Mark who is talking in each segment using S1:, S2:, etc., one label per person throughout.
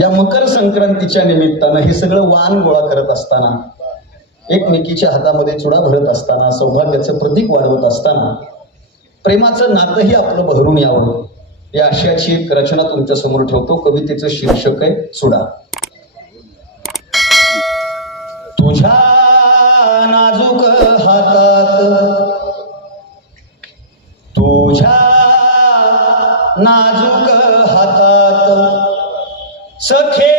S1: या मकर संक्रांतीच्या निमित्तानं हे सगळं वाण गोळा करत असताना एकमेकीच्या हातामध्ये चुडा भरत असताना सौभाग्याचं प्रतीक वाढवत असताना प्रेमाचं नातंही आपलं बहरून यावं. या आशयाची एक रचना तुमच्यासमोर ठेवतो. कवितेचं शीर्षक आहे चुडा. तुझ्या नाजूक हातात तुझ्या नाजूक हातात सखे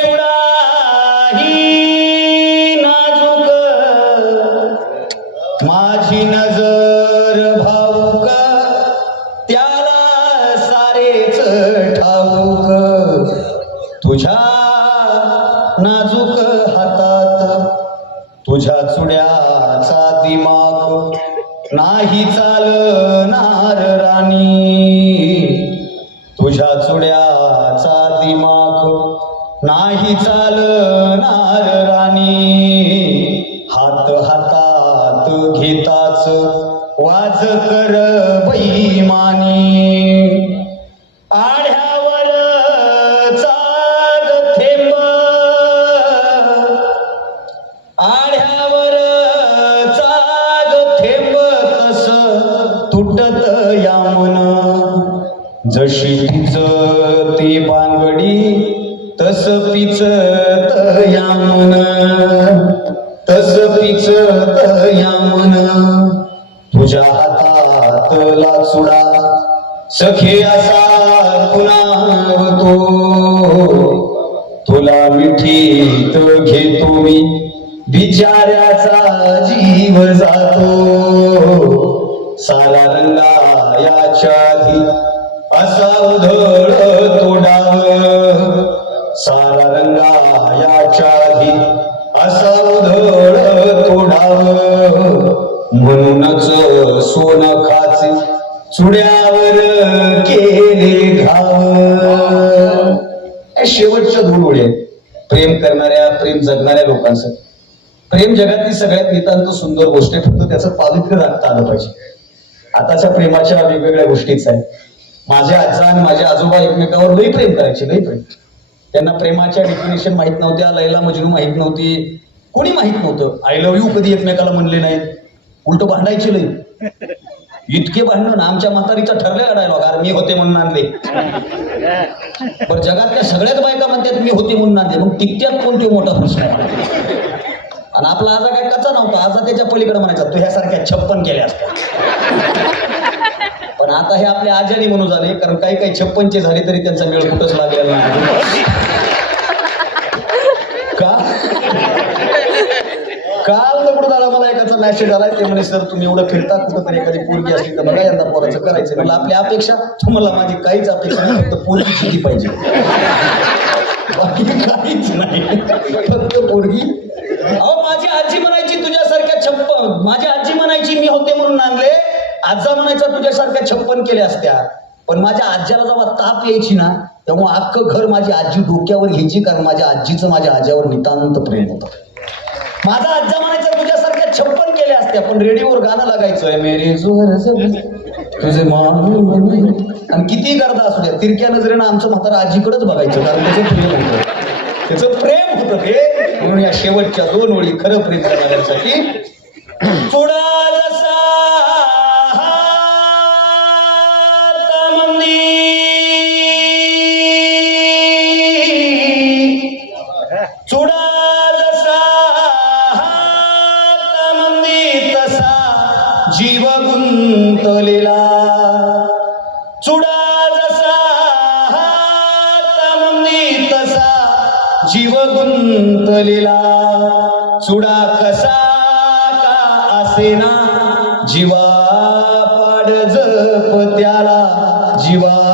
S1: चुडाही नाजूक माझी नजर भाऊक त्याला सारेच ठाऊक तुझ्या नाजूक हातात तुझ्या चुड्याचा दिमाग नाही चालणार चुड्याचा नाही चालणार राणी. हात हातात घेताच वाज कर बैमानी. आढ्यावर चाल थेंब. आढ्यावर चाल थेंब तस तुटत यामन जशी पिचती बांध तस पिचत यामन तस पिचत यामन. तुझ्या हातातला चुडा सखे असा कुणावतो तुला मिठीत घेतो मी बिचाऱ्याचा जीव जातो. साला रंगा याच्या आधी असा उधळ म्हणूनच सोन खाचे चुड्यावर केले घाव. शेवटच्या दोन ओळी आहेत प्रेम करणाऱ्या प्रेम जगणाऱ्या लोकांचं. प्रेम जगातली सगळ्यात नितांत सुंदर गोष्ट आहे. फक्त त्याचं पावित्र्य राखता आलं पाहिजे. आताच्या प्रेमाच्या वेगवेगळ्या गोष्टीच आहेत. माझे आजा आणि माझे आजोबा एकमेकावर लई प्रेम करायचे लई प्रेम. त्यांना प्रेमाच्या डेफिनेशन माहीत नव्हत्या लैला मजनू माहीत नव्हती. कोणी माहीत नव्हतं. आय लव्ह यू कधी एकमेकाला म्हणले नाहीत. उलट भांडायची लई. इतके भांडण आमच्या म्हातारीचा ठरलेला डायलॉग अरे मी होते म्हणून आणले. बरं जगातल्या सगळ्याच बायका म्हणतात मी होते म्हणून आणले. मग टिकत्यात कोणते मोठा प्रश्न आहे आणि आपला आजा काय कचा नव्हता. आजा त्याच्या पलीकडे म्हणायचा तू ह्यासारख्या छप्पन केल्या असत्या. पण आता हे आपल्या आजारी म्हणून झाले कारण काही काही छप्पनचे झाले तरी त्यांचा मेळ कुठंच लागलेला नाही. का काल दगडूदाला मॅसेज एकाचा आलाय ते म्हणे सर तुम्ही एवढं फिरता कुठंतरी एखादी पोरगी असली तर बघा यांना पोराचं करायचं मला आपली अपेक्षा तुम्हाला माझी काहीच अपेक्षा नाही फक्त पोरगी किती पाहिजे. बाकी काहीच नाही. फक्त पोरगी. अहो माझी आजी म्हणायची तुझ्यासारख्या छप्पन माझी आजी म्हणायची मी होते म्हणून आणले. आजा म्हणायचा तुझ्यासारख्या छप्पन केल्या असत्या. पण माझ्या आज्याला जेव्हा ताप यायची ना तेव्हा अख्खं घर माझी आजी डोक्यावर घ्यायची कारण माझ्या आजीचं माझ्या आज्यावर नितांत प्रेम होतं. माझा आज्जा म्हणायचा छप्पन केल्या असत्या पण रेडिओवर गाणं लागायचं मेरे जोर तुझे आणि किती गर्दा असू द्या तिरक्या नजरेनं आमचं म्हातारा आजीकडेच बघायचं कारण त्याचं प्रेम होतं. त्याचं प्रेम होतं ते म्हणून या शेवटच्या दोन ओळी खरं प्रेम करण्यासाठी चुडा जीव गुंतलेला चुडा जसा तसा जीव गुंतलेला चुडा कसा का असेना जीवा पाड जप त्याला जीवा